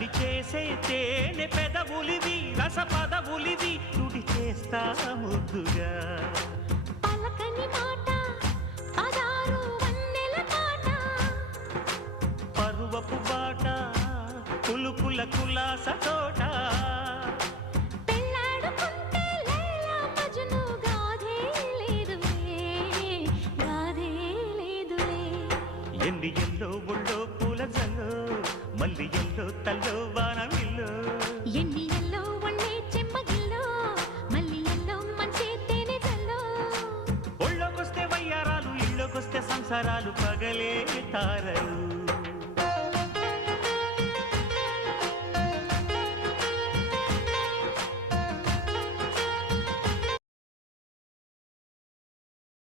తడి చేసే తేనె పెదవులివి రస పదవులివి తుడి చేస్తా ముద్దుగా పలకని మాట పదారు వన్నెల మాట పరువపు బాట కులుకుల కులాస తోట పెళ్ళాడుకుంటే లైలా మజ్ను గాథే లేదులే ఎన్ని ఎల్లో ఒళ్ళో పూల జల్లో మల్లి ఎల్లో తల్లో వానవిల్లో ఎన్ని ఎల్లో ఒళ్ళే చెమ్మగిల్లో మల్లి ఎల్లో మంచి తేనె జల్లో ఒళ్ళోకొస్తే వయ్యారాలు ఇళ్ళోకొస్తే సంసారాలు పగలే తారలు